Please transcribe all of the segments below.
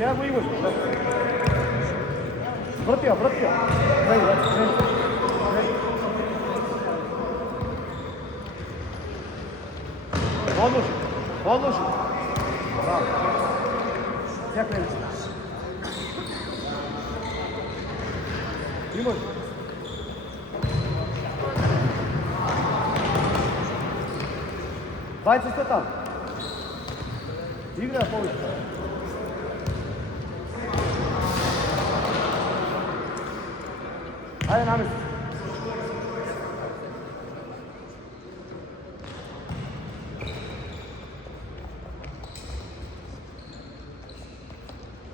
Сега го имаш. Въртия. Подложи. Браво. Сега клени. Имаш. Двайца сте там. Игра повече. Хайде намеси.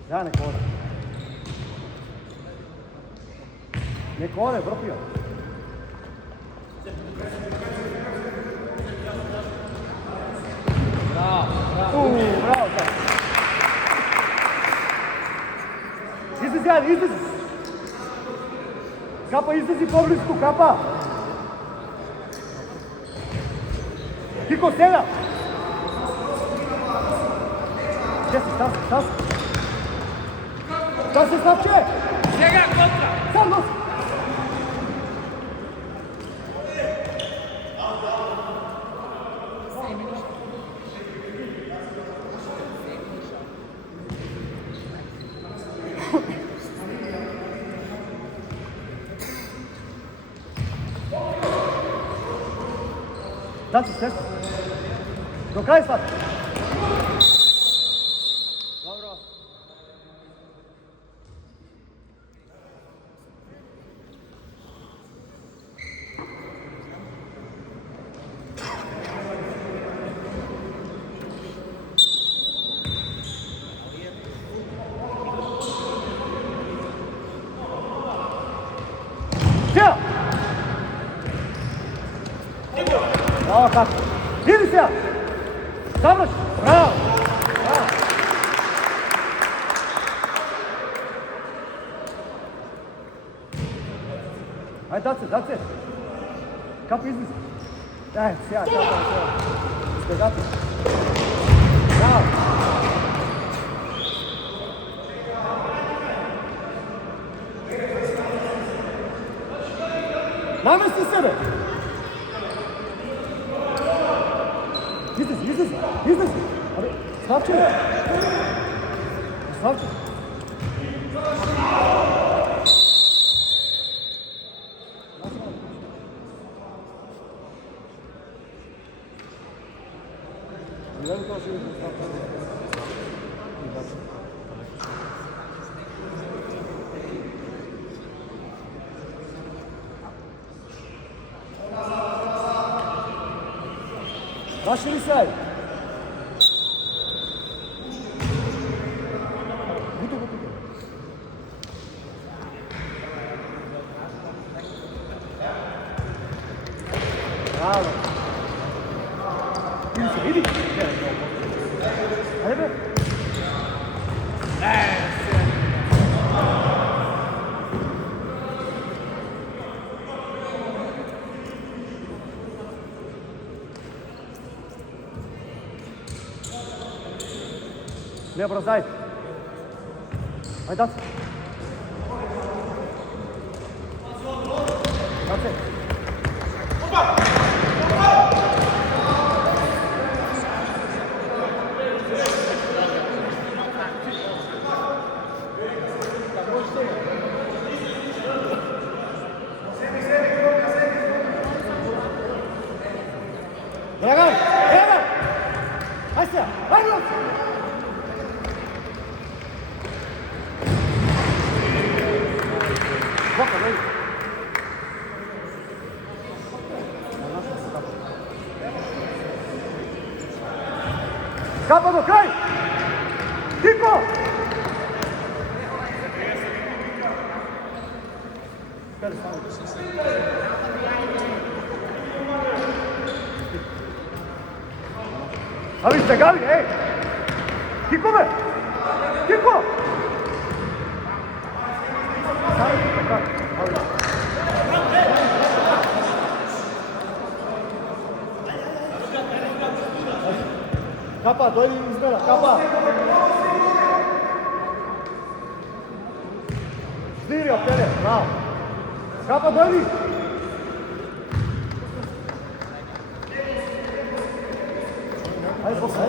Да, не хода. Не хода, върпи я. Браво, да. Излези. Капа, излези по-близко, Капа. Кико, сега. Стас. Стас се Славче. Сега контра. Сам носи. Дати, стесно. До край, Слав. Добро. Сега! Браво, Капа. Иди сега! Завърши! Браво! Айде, дат се! Капа, излиза! Сега, Капа. Изгледате. Браво! Намести себе! Излези! Абе, Славче! Ваши ли сай? Готово. Браво. Иди. Айде бе. Не бръзай. Айде, дат се. Драган! Айде сега! Айде! Бока, дай! Капа до край! Тико! Аби, сега ли? Ей! Тико, бе! Тико! Капа, дойди измена, Капа! Zdirio, Pele, bravo. Kapa, dojdi. Ajde, posle.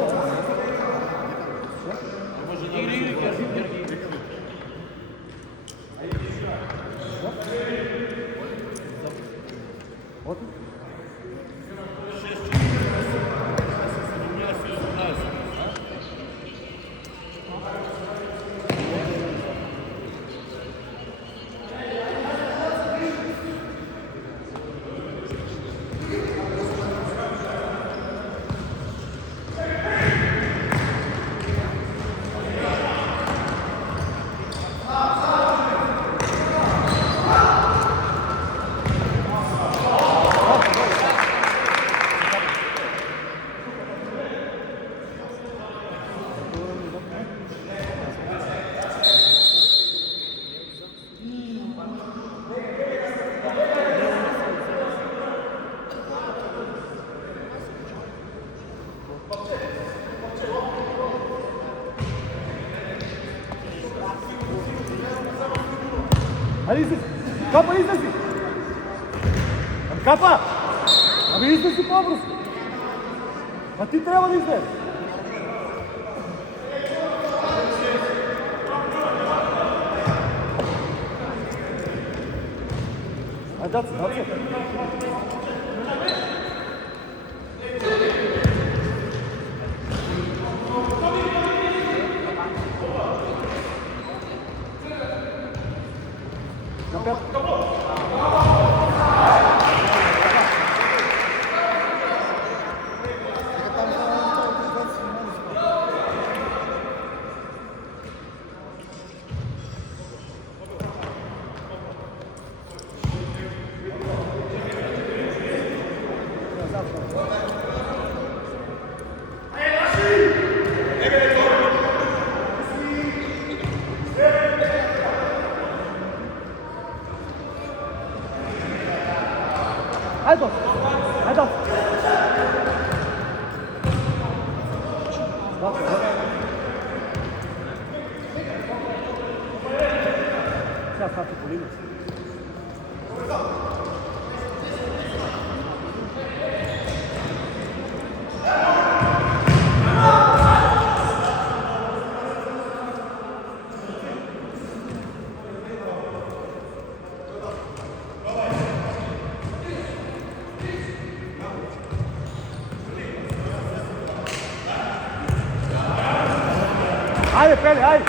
Hadi izle. Kapa izlezi. Kapa. Abi izlezi pobrus. Pa ti treba da izlezi. Ajde, daci. Ajde. Сега стати по линия. Ajde, Pele, ajde!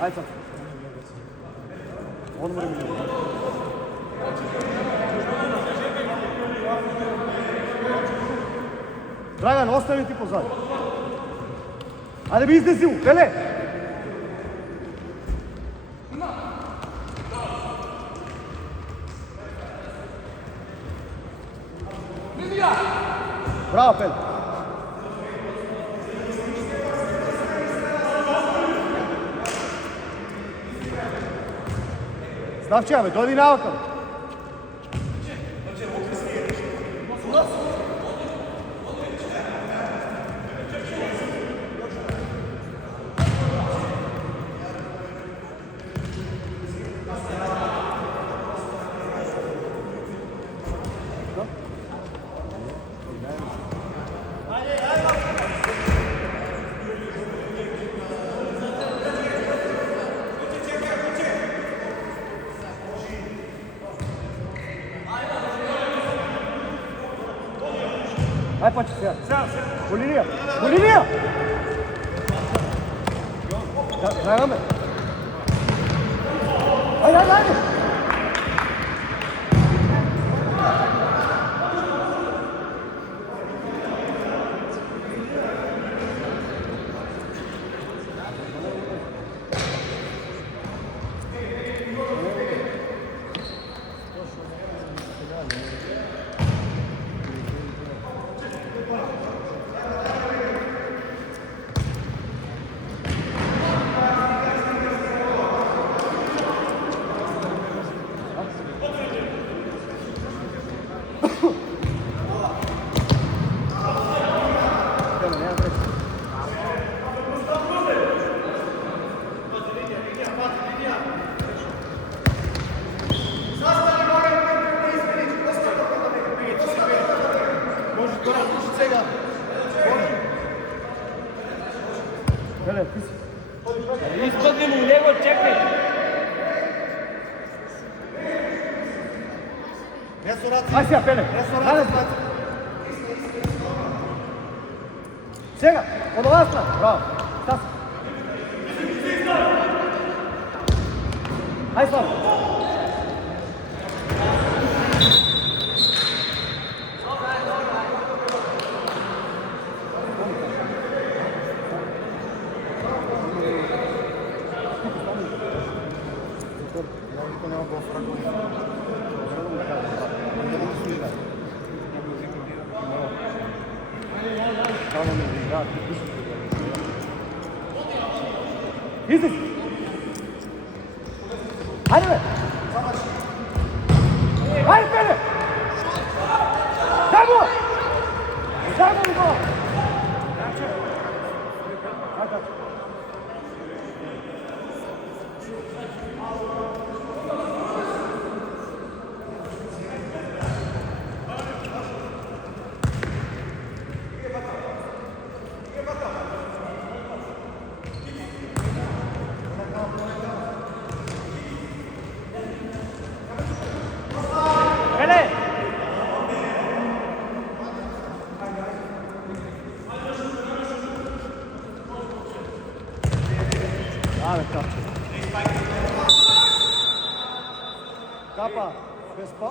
Ajde sad. On mora mi. Dragan, ostavi ti pozadnje. Ajde bi iznesi mu, Pele! Bravo, Pele! Stavčeva, dodi navakam. Ajde pači se. Bulinija! Bulinija! Gledaj me. Ajde! Pele, ti si. Изпъдни му него, чекай! Aj сега, Пеле. Сега, от ова страна. Браво. Стас. Aj Слава. Излез! Хайде бе! Хайде, Пеле! Дай го! Дай го ли го! Капа, без па...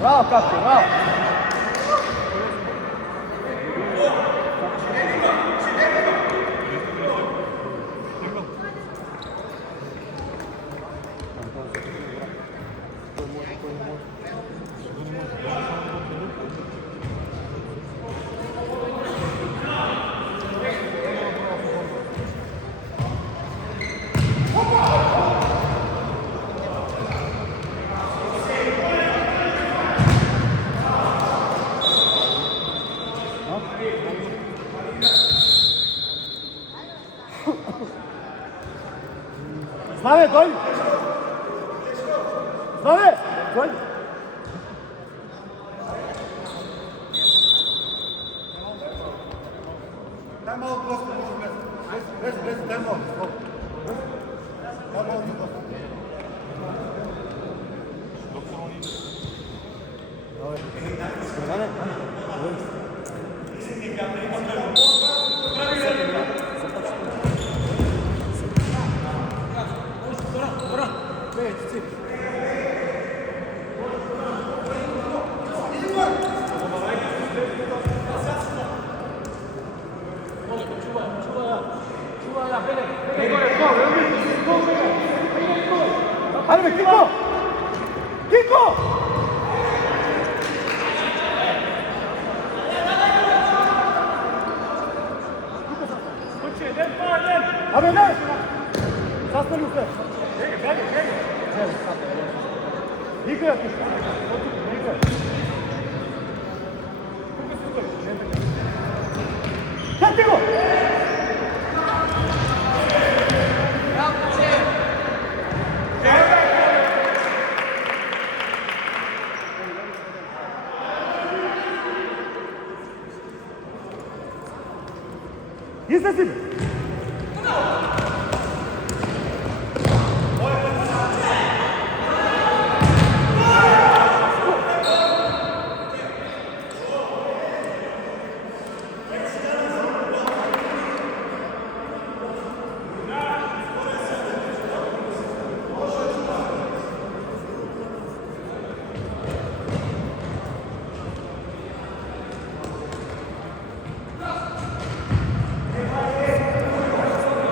Браво, Капче, браво! Славе, дойди! Славе, дойди! Дай малко просто, без, дай малко. Дай малко. Хайде бе, Кико! Кико! Абе, не! Застани се! Игра ти! Игра! Хвати го! Излези!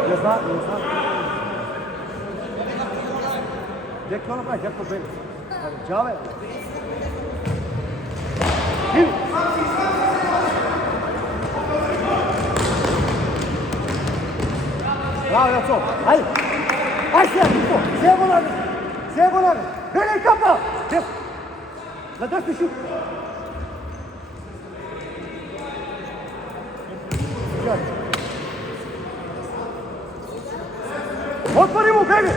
Не знам. Де какво направи? Как победи? Джаве! Хил! Браво, Яцо! Айде! Айде сега, Нико! Сега го наде! Бегай, Капа! На десни шут! Bjegi!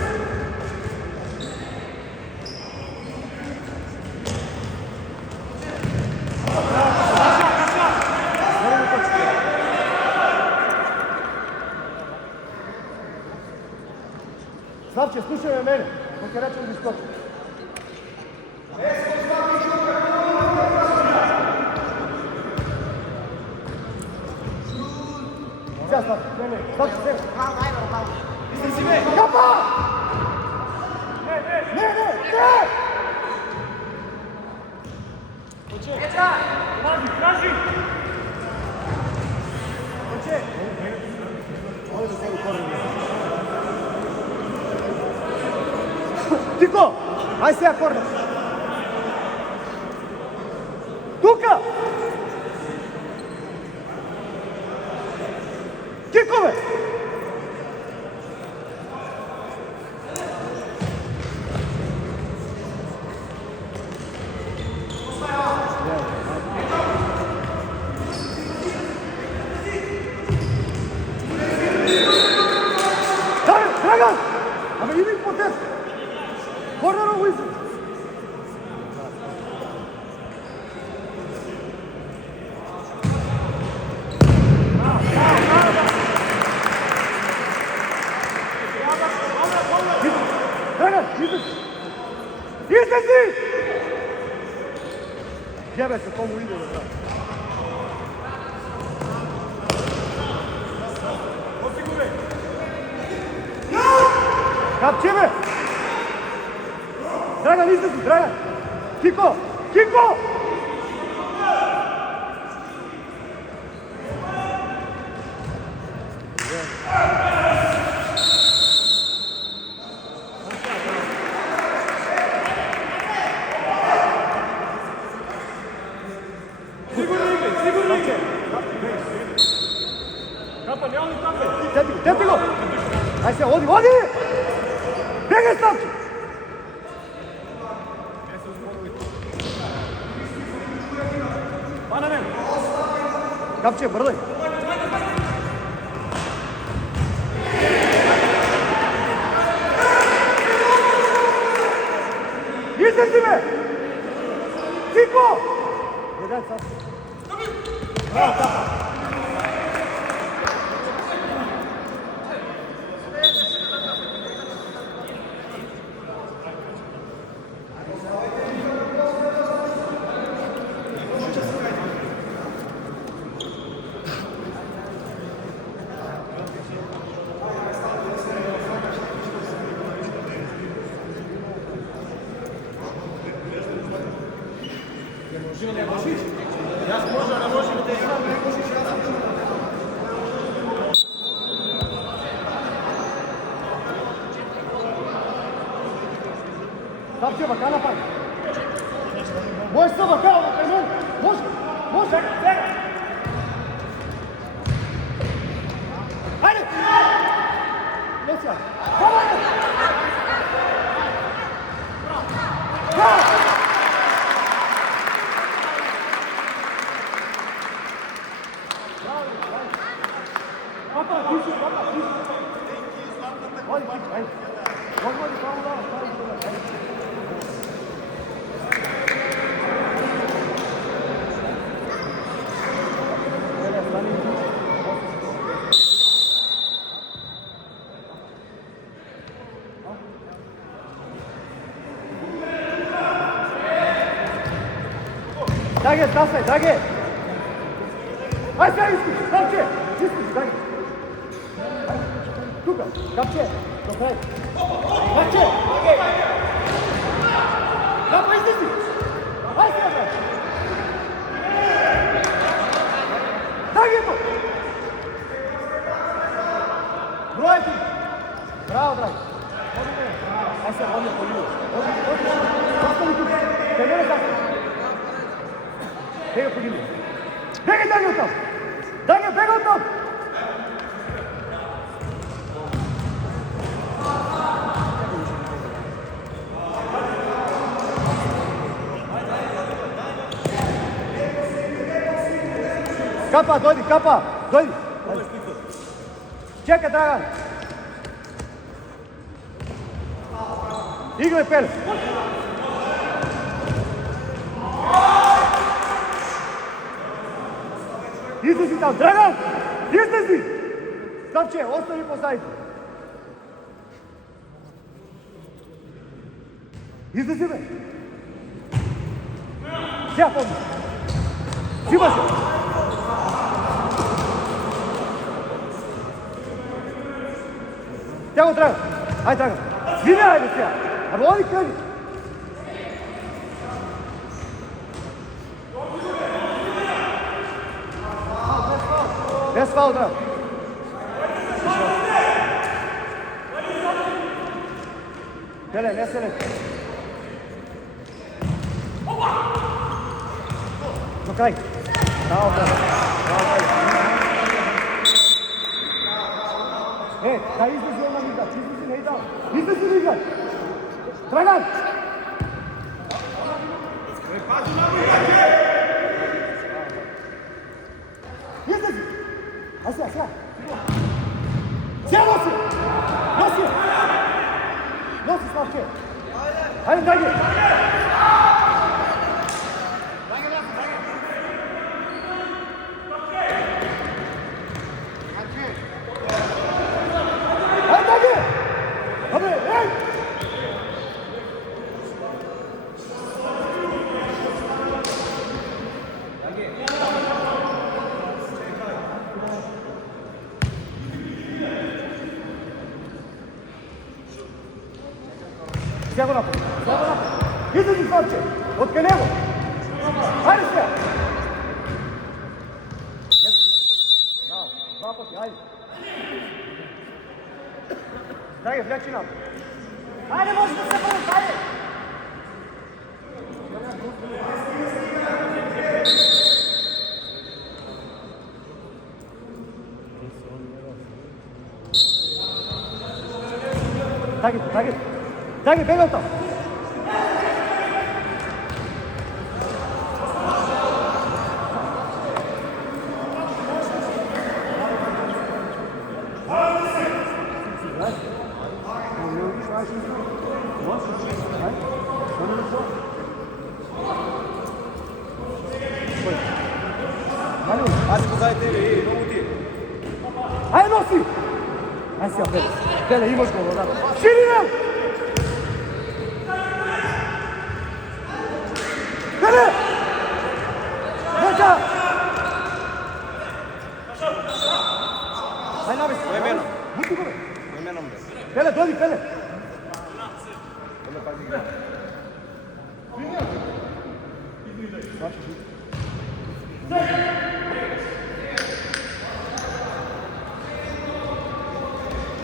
Slavče, slušaj me mene, dok je rečem da skoči. Sjaj, Slavče, ne, Slavče, sjaj. Kapa! Ne! Traži! Tiko! Aj se ja korner! Tuka! Kikove! Dragan! Ама иди по тест! Корнеров уизи! Dragan, izlezi! Izlezi! Jebe se, komu ide da. Kapće me! Dragan, izlezi, Dragan! Kiko! Kiko! Sigurno igre! Kapa, ne oni kape! Teti go! Aj se, odi! Bjegaj, Slavče! Bananen! Kapće, brdaj! Izlezi me! Kiko! Gledaj, Slavče! Bravo, Kapa! Slavče, baka napad! Možeš se baka, ovakaj meni! Može! Ajde! Leća! Hvala! Papa, tiši! Voli, ajde! Voli, samo da, ajde! Drage, stasaj, Drage! Aj sve iskući, Kapće! Iskući, Drage! Tuka, Kapće, do kraja. Kapće! Kapa, izdisi! Aj sve, Drage! Drage, po! Broj ti! Bravo, Drage! Aj sve, odmah po ljubu. Sastavi tu! Te mene sastavi! Bega po ljubu! Bega od tam! Drage, bega od tam! Kapa, dojdi, Kapa, dojdi. Čekaj, Dragan. Igraj, Pele. Izlezi tam, Dragan! Izlezi! Stavče, ostavi pozaditi. Izlezi me. Sjaj, pomni. Zima se. Tjamo, Dragan. Ajde, Dragan. Zvine, ajde, sjaj. Ali oni kreni. Bez faul, Dragan. Pele, ne se ne. Do kraj. Bravo, Dragan. Bravo, Dragan. Da izlezi ona mi igrač, izlezi ne igrač. Izlezi ne igrač. Dragan! Izlezi! Aj sjaj, sjaj. Sjaj nosi! Nosi! Nosi Slavče! Ajde, Dragi! Ajde, Dragi! Dobre, ej! Sjaj napad, sjaj napad. Izlezi Slavče, od Kenevo. Ajde sve. Bravo, dva poti, ajde. Dragi, vljači napad. Ajde, možete se pomoći, ajde. Dragi, bega od tamo. Ajde, pozaj tebi, mogu ti. Ajde, nosi! Ajde si, Pele. Pele, imaš gol, da. Širi nam! Pele! Neka! Ajde, navesti. Koje meno? Buti gore. Koje menom da? Pele, dođi, Pele. Pele, pa mi igra.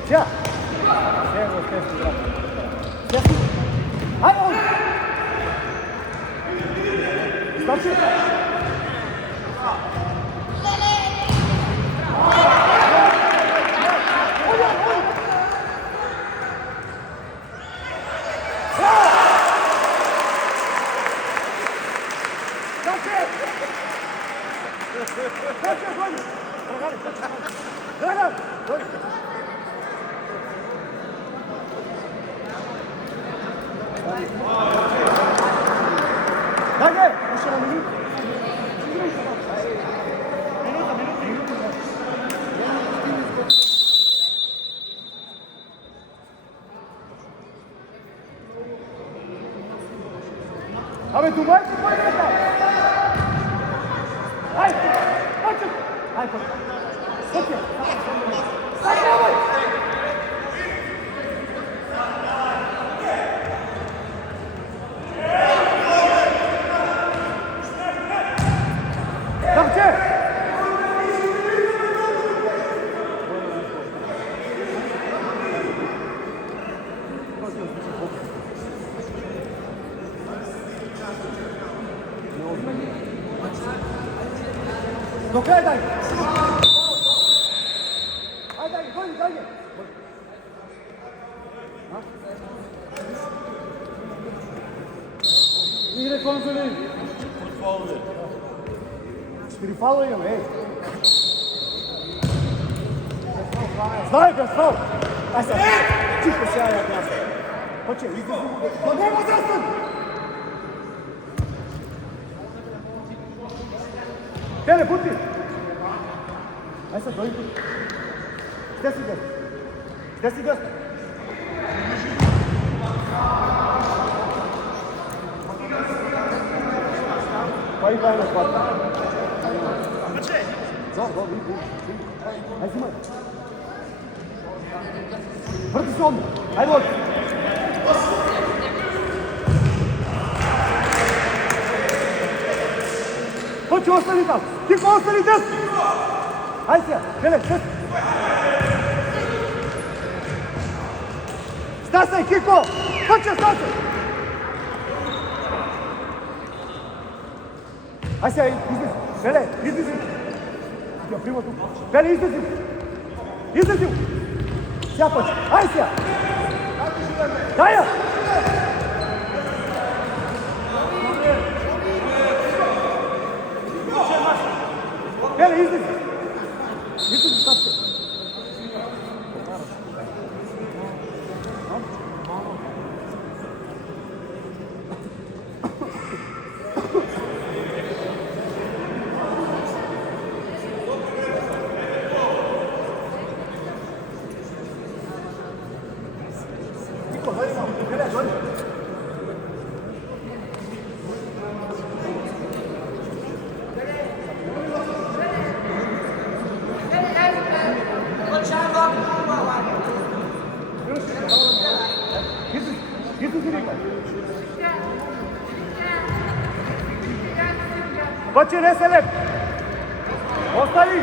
Sjaj! Evo, testi, brate. Testi. Ajde, on! Stavči! Dragan! Dođi! Drage! Još jedan minut. Ave, tu vai, tu vai, Dragan! Ajde! Ajde! Ajde! Ajde! Ajde! Do kraja daj! Ajde, daj, dođi, daj! Igre konzuli! 4 faulove imamo, ej! Znaj, bez faul! Aj sad! Čisto se jaja, krasno! Hoće, izdrži. To nema zastan! Tele, puti! Aj sad, dojim puti. Gdje si desno? Gdje si desno? Pa i bajno hvata. Dobro, vidi. Aj zimaj. Vrti se odmah. Ajde ovdje. Hoće, ostani tamo. Kiko, ostani desno. Ajde se, žele, desno. Stasaj, Kiko! Hoće, stasaj! Aj se, izlizi. Žele, izlizi. Ja primo tu. Žele, izlizi. Izlizi. Sja poći. Aj sja. Daj ja. Žele, izlizi. Izlizi, stasaj. Hoće, ne se lep! Ostavi!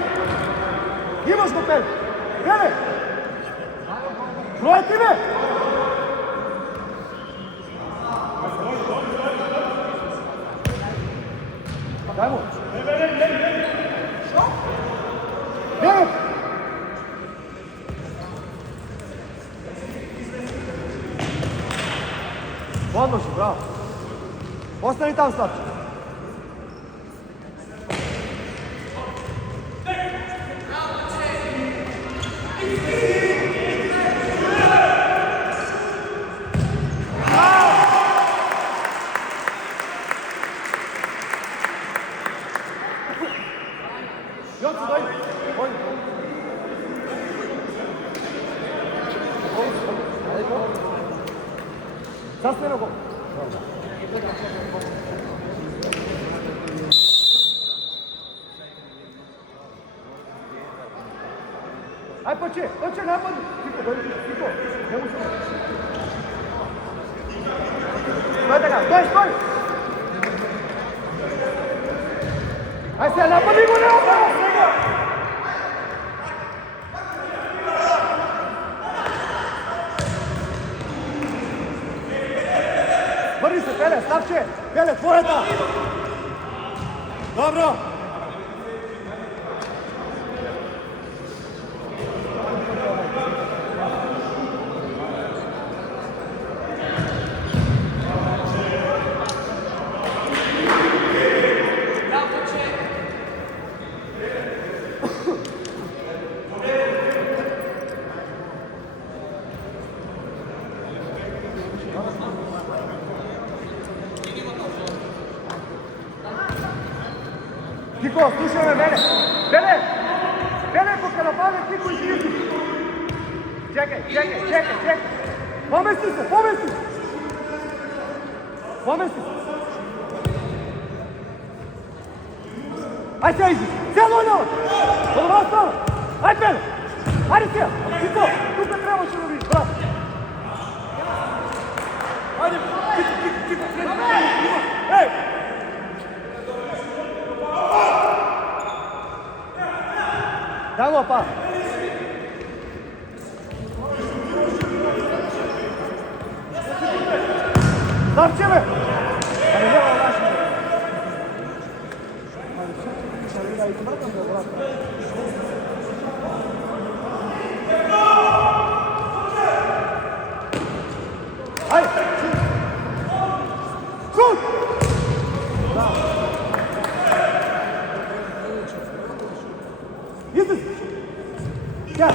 Imaš go peli! Krene! Projeti me! Dajmo! Krene! Odloži, bravo! Ostani tam, Slavče! Zastajeno go. Aj poče napad. Tiko, dođi, Tiko. Ne uđi. Dojte ga, stoj! Aj se, napadi go, ne ostalo svega! Vrni se, Pele, Stavče! Pele, tvoje ta! Dobro! Kiko, slušaj me mene! Pele, kada napade, Kiko izvijeti! Čekaj! Pomesti se! Aj se, izvi! Cijelo je ovo! Od vas stava! Aj, Pele! Ajde se! Kiko, tu se treba ćemo vidjeti, bravo! Ajde, Kiko, ej! Dajmo pa! Stavče me! Ali nema naši. Ajde! Šut! Izlizi! Sjaj!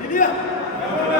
Линия!